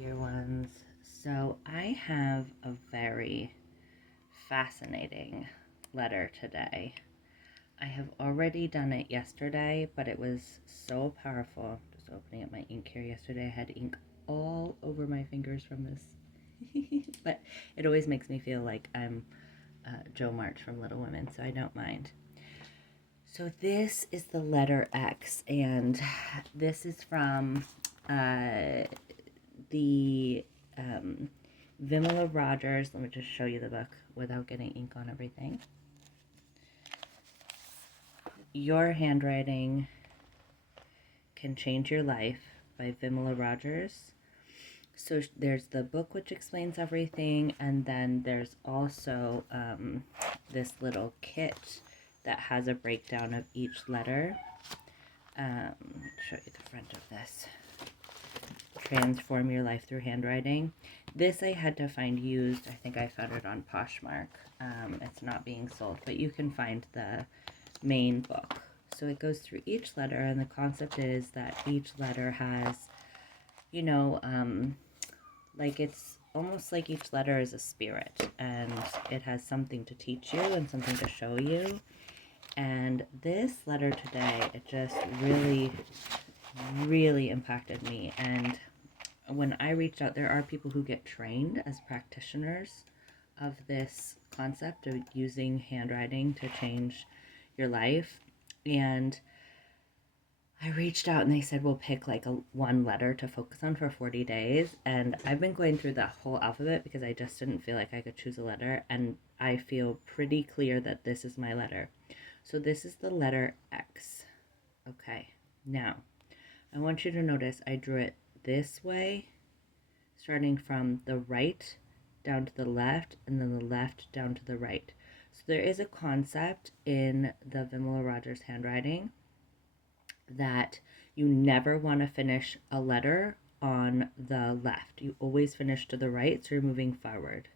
dear ones. So, I have a very fascinating letter today. I have already done it yesterday, but it was so powerful. Just opening up my ink here yesterday, I had ink all over my fingers from this. But it always makes me feel like I'm Jo March from Little Women, so I don't mind. So, this is the letter X, and this is from the um, Vimala Rogers. Let me just show you the book without getting ink on everything. Your Handwriting Can Change Your Life by Vimala Rogers. So there's the book which explains everything, and then there's also this little kit that has a breakdown of each letter. Show you the front of this. Transform Your Life Through Handwriting. This I had to find used. I think I found it on Poshmark. It's not being sold, but you can find the main book. So it goes through each letter, and the concept is that each letter has, like it's almost like each letter is a spirit, and it has something to teach you and something to show you. And this letter today, it just really, really impacted me. And when I reached out, there are people who get trained as practitioners of this concept of using handwriting to change your life. And I reached out and they said, we'll pick like one letter to focus on for 40 days. And I've been going through the whole alphabet because I just didn't feel like I could choose a letter. And I feel pretty clear that this is my letter. So this is the letter X. Okay, now I want you to notice I drew it this way, starting from the right down to the left, and then the left down to the right. So there is a concept in the Vimala Rogers handwriting that you never want to finish a letter on the left. You always finish to the right, so you're moving forward.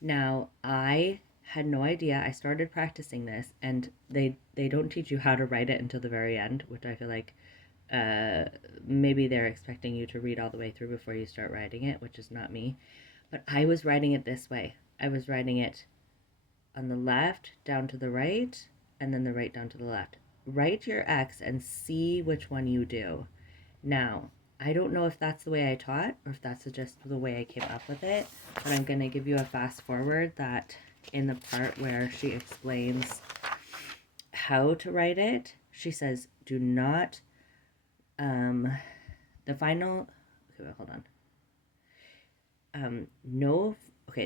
Now, I had no idea. I started practicing this, and they don't teach you how to write it until the very end, which I feel like maybe they're expecting you to read all the way through before you start writing it, which is not me. But I was writing it this way. I was writing it on the left down to the right, and then the right down to the left. Write your X and see which one you do. Now, I don't know if that's the way I taught or if that's just the way I came up with it, but I'm going to give you a fast forward that in the part where she explains how to write it, she says, do not, the final, okay, wait, hold on.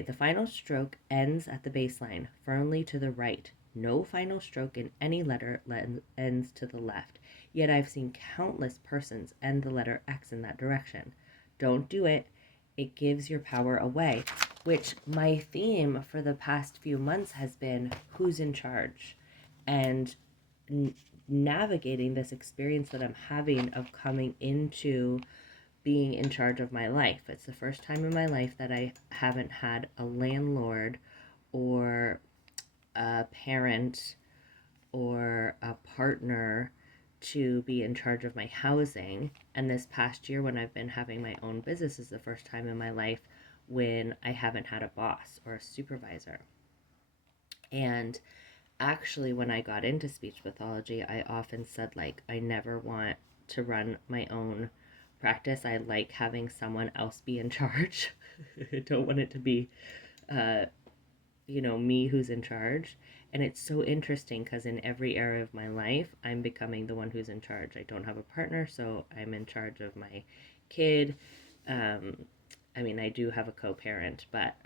The final stroke ends at the baseline, firmly to the right. No final stroke in any letter ends to the left. Yet I've seen countless persons end the letter X in that direction. Don't do it. It gives your power away. Which my theme for the past few months has been who's in charge, and navigating this experience that I'm having of coming into being in charge of my life. It's the first time in my life that I haven't had a landlord or a parent or a partner to be in charge of my housing. And this past year, when I've been having my own business, is the first time in my life when I haven't had a boss or a supervisor. And actually, when I got into speech pathology, I often said, like, I never want to run my own practice. I like having someone else be in charge. I don't want it to be, uh, me who's in charge. And it's so interesting because in every area of my life, I'm becoming the one who's in charge. I don't have a partner, so I'm in charge of my kid. Um, I do have a co parent, but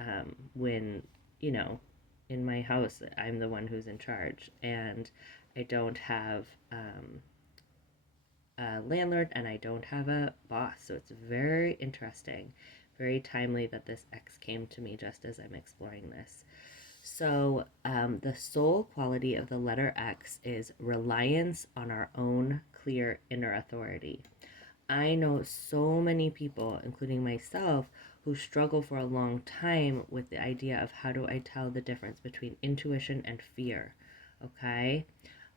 when, you know, in my house, I'm the one who's in charge. And I don't have a landlord and I don't have a boss. So it's very interesting, very timely that this X came to me just as I'm exploring this. So, the soul quality of the letter X is reliance on our own clear inner authority. I know so many people, including myself, who struggle for a long time with the idea of how do I tell the difference between intuition and fear. Okay?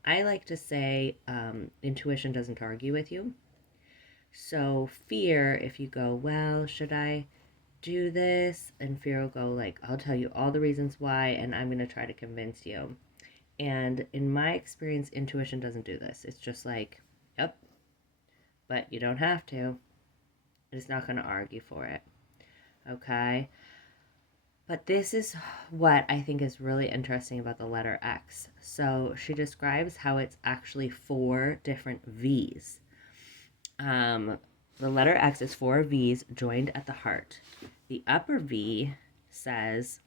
I like to say intuition doesn't argue with you. So fear, if you go, well, should I do this? And fear will go like, I'll tell you all the reasons why, and I'm going to try to convince you. And in my experience, intuition doesn't do this. It's just like, yep, but you don't have to. It's not going to argue for it. Okay? But this is what I think is really interesting about the letter X. So she describes how it's actually 4 different V's. The letter X is 4 V's joined at the heart. The upper V says,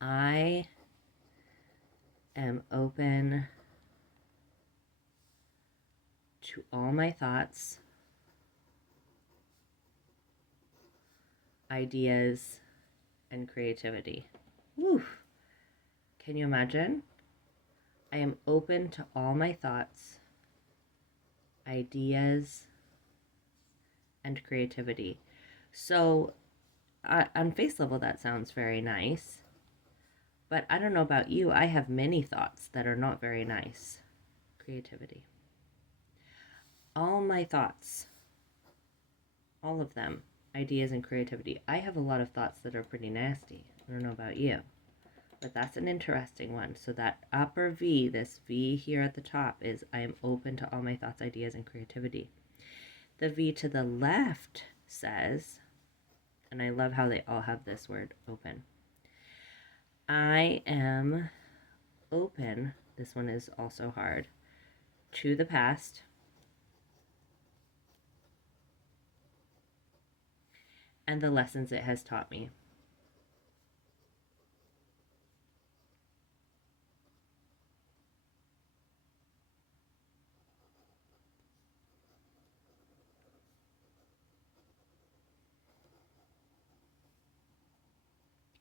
I am open to all my thoughts, ideas, and creativity. Woo! Can you imagine? I am open to all my thoughts, ideas, and creativity. So, on face level, that sounds very nice. But I don't know about you, I have many thoughts that are not very nice. Creativity. All my thoughts, all of them, ideas and creativity. I have a lot of thoughts that are pretty nasty. I don't know about you. But that's an interesting one. So that upper V, this V here at the top, is I am open to all my thoughts, ideas, and creativity. The V to the left says, and I love how they all have this word open, I am open, this one is also hard, to the past, and the lessons it has taught me.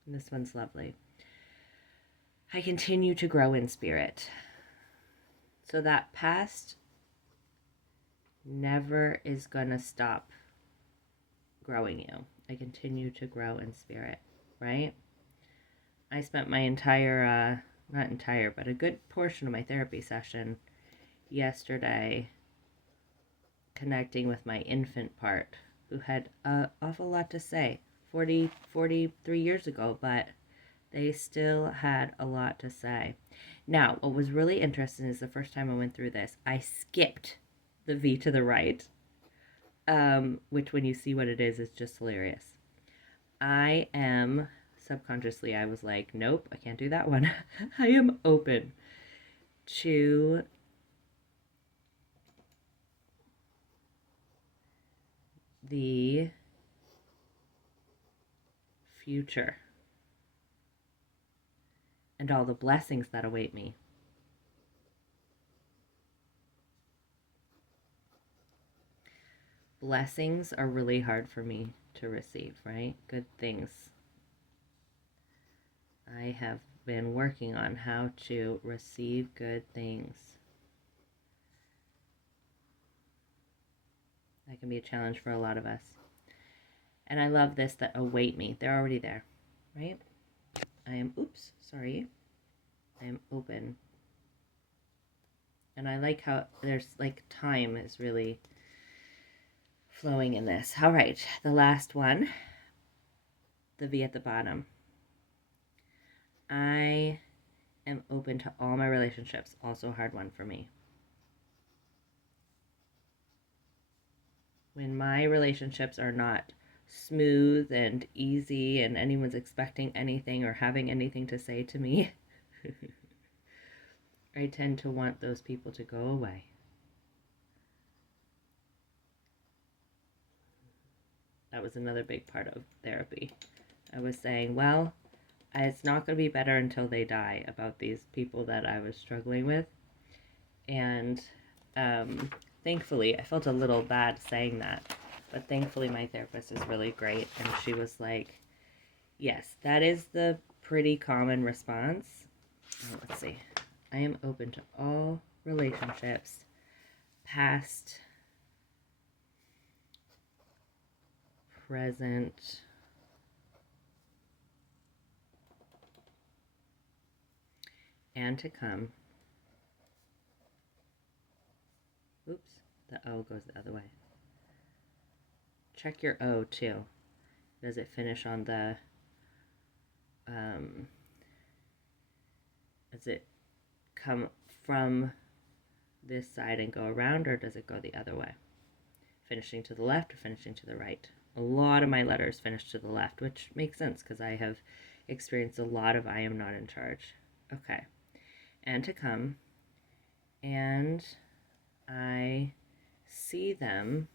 And this one's lovely. I continue to grow in spirit. So that past never is going to stop growing you. I continue to grow in spirit, right? I spent my entire, not entire, but a good portion of my therapy session yesterday connecting with my infant part, who had an awful lot to say 43 years ago, but they still had a lot to say. Now, what was really interesting is the first time I went through this, I skipped the V to the right, which when you see what it is just hilarious. I am, subconsciously, I was like, nope, I can't do that one. I am open to the future and all the blessings that await me. Blessings are really hard for me to receive, right? Good things. I have been working on how to receive good things. That can be a challenge for a lot of us. And I love this, that await me. They're already there, right? I am open. And I like how there's like time is really flowing in this. All right, the last one, the V at the bottom. I am open to all my relationships. Also a hard one for me. When my relationships are not smooth and easy and anyone's expecting anything or having anything to say to me, I tend to want those people to go away. That was another big part of therapy. I was saying, well, it's not going to be better until they die about these people that I was struggling with. And thankfully, I felt a little bad saying that, but thankfully my therapist is really great, and she was like, yes, that is the pretty common response. Oh, let's see. I am open to all relationships, past, present, and to come. Oops, the O goes the other way. check your O too. Does it finish on the, does it come from this side and go around, or does it go the other way? Finishing to the left or finishing to the right? A lot of my letters finish to the left, which makes sense because I have experienced a lot of I am not in charge. Okay. And to come, and I see them,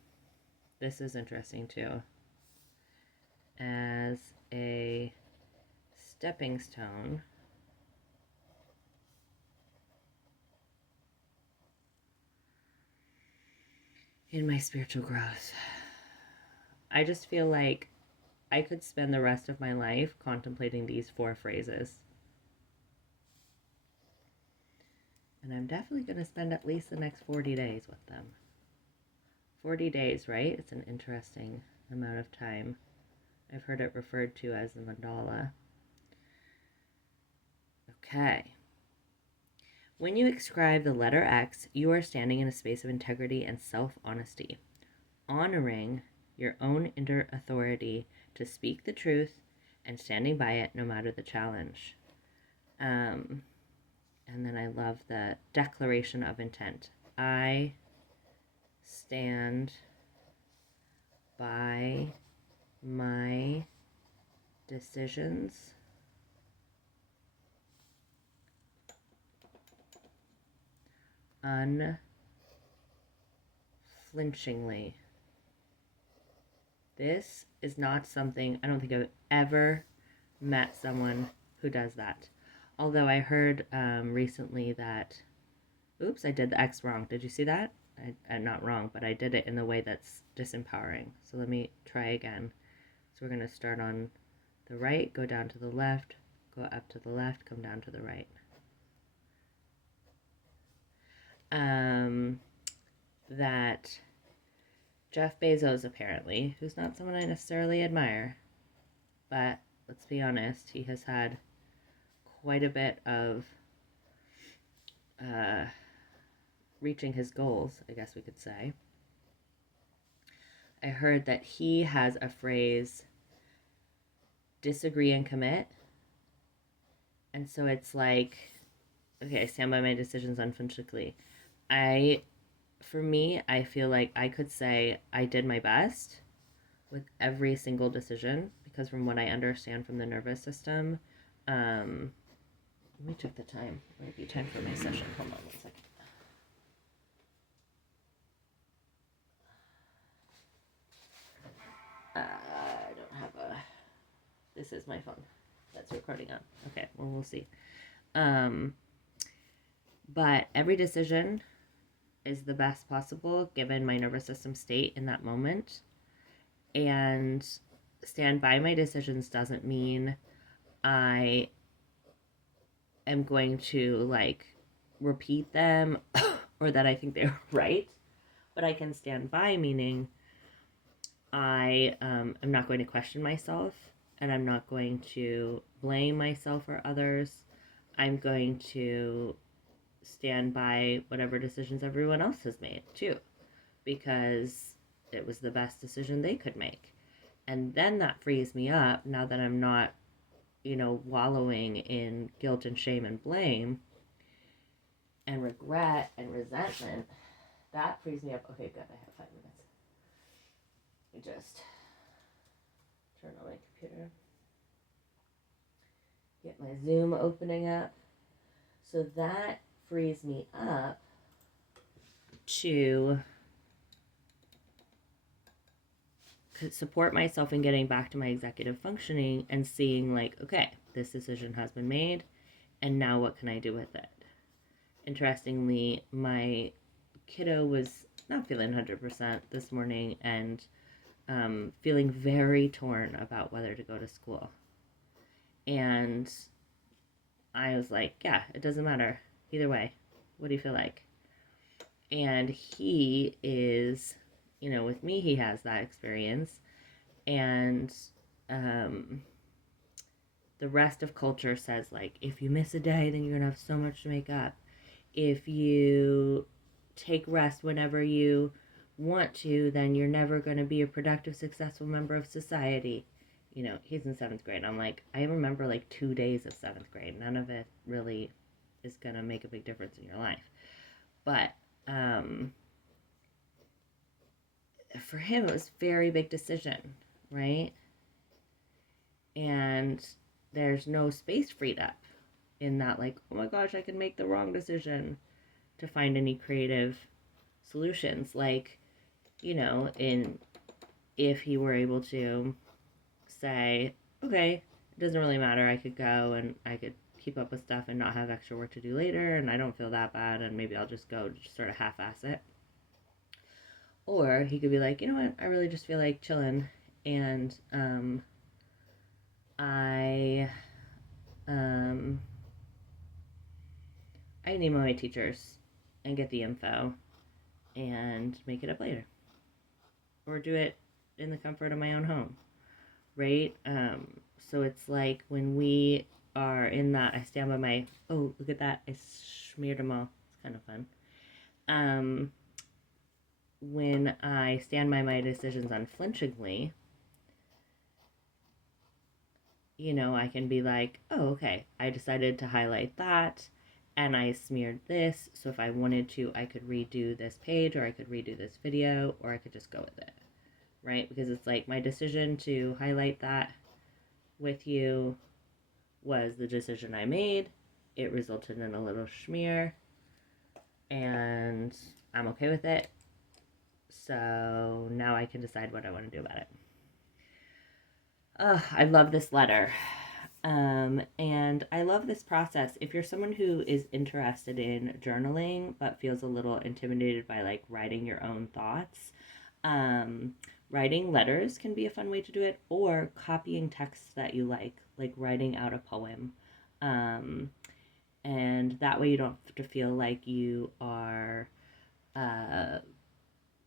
this is interesting too, as a stepping stone in my spiritual growth. I just feel like I could spend the rest of my life contemplating these 4 phrases. And I'm definitely going to spend at least the next 40 days with them. 40 days, right? It's an interesting amount of time. I've heard it referred to as the mandala. Okay. When you ascribe the letter X, you are standing in a space of integrity and self-honesty, honoring your own inner authority to speak the truth and standing by it no matter the challenge. And then I love the declaration of intent. I stand by my decisions unflinchingly. This is not something, I don't think I've ever met someone who does that. Although I heard recently that, oops, I did the X wrong. Did you see that? I'm not wrong, but I did it in the way that's disempowering. So let me try again. So we're going to start on the right, go down to the left, go up to the left, come down to the right. That Jeff Bezos, apparently, who's not someone I necessarily admire, but let's be honest, he has had quite a bit of reaching his goals, I guess we could say. I heard that he has a phrase, disagree and commit. And so it's like, okay, I stand by my decisions unflinchingly. For me, I feel like I could say I did my best with every single decision, because from what I understand from the nervous system, let me check the time. It might be time for my session. Hold on 1 second. I don't have a... This is my phone that's recording on. Okay, well, we'll see. But every decision is the best possible given my nervous system state in that moment. And stand by my decisions doesn't mean I am going to like repeat them or that I think they're right, but I can stand by, meaning I am not going to question myself, and I'm not going to blame myself or others. I'm going to stand by whatever decisions everyone else has made too, because it was the best decision they could make. And then that frees me up now that I'm not, wallowing in guilt and shame and blame and regret and resentment. That frees me up. Okay, good. I have 5 minutes. Let me just turn on my computer. Get my Zoom opening up. So that frees me up to support myself in getting back to my executive functioning and seeing like, okay, this decision has been made, and now what can I do with it? Interestingly, my kiddo was not feeling 100% this morning and feeling very torn about whether to go to school. And I was like, yeah, it doesn't matter. Either way, what do you feel like? And he is, with me, he has that experience. And the rest of culture says, like, if you miss a day, then you're going to have so much to make up. If you take rest whenever you want to, then you're never going to be a productive, successful member of society. You know, he's in seventh grade. I'm like, I remember like 2 days of seventh grade. None of it really is going to make a big difference in your life. But for him, it was a very big decision, right? And there's no space freed up in that, like, oh my gosh, I can make the wrong decision, to find any creative solutions. Like, you know, in if he were able to say, okay, it doesn't really matter, I could go and I could keep up with stuff and not have extra work to do later, and I don't feel that bad, and maybe I'll just go just sort of half-ass it. Or he could be like, you know what, I really just feel like chilling, and I um, I can email my teachers and get the info and make it up later, or do it in the comfort of my own home, right? So it's like when we are in that, I stand by my, oh, look at that, I smeared them all. It's kind of fun. Um, when I stand by my decisions unflinchingly, you know, I can be like, oh, okay, I decided to highlight that and I smeared this. So if I wanted to, I could redo this page, or I could redo this video, or I could just go with it, right? Because it's like my decision to highlight that with you was the decision I made. It resulted in a little schmear, and I'm okay with it. So now I can decide what I want to do about it. I love this letter. And I love this process. If you're someone who is interested in journaling but feels a little intimidated by like writing your own thoughts, um, writing letters can be a fun way to do it, or copying texts that you like writing out a poem. Um, and that way you don't have to feel like you are uh,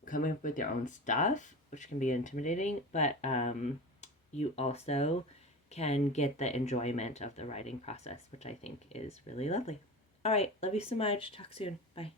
coming up with your own stuff, which can be intimidating, but you also can get the enjoyment of the writing process, which I think is really lovely. All right, love you so much. Talk soon. Bye.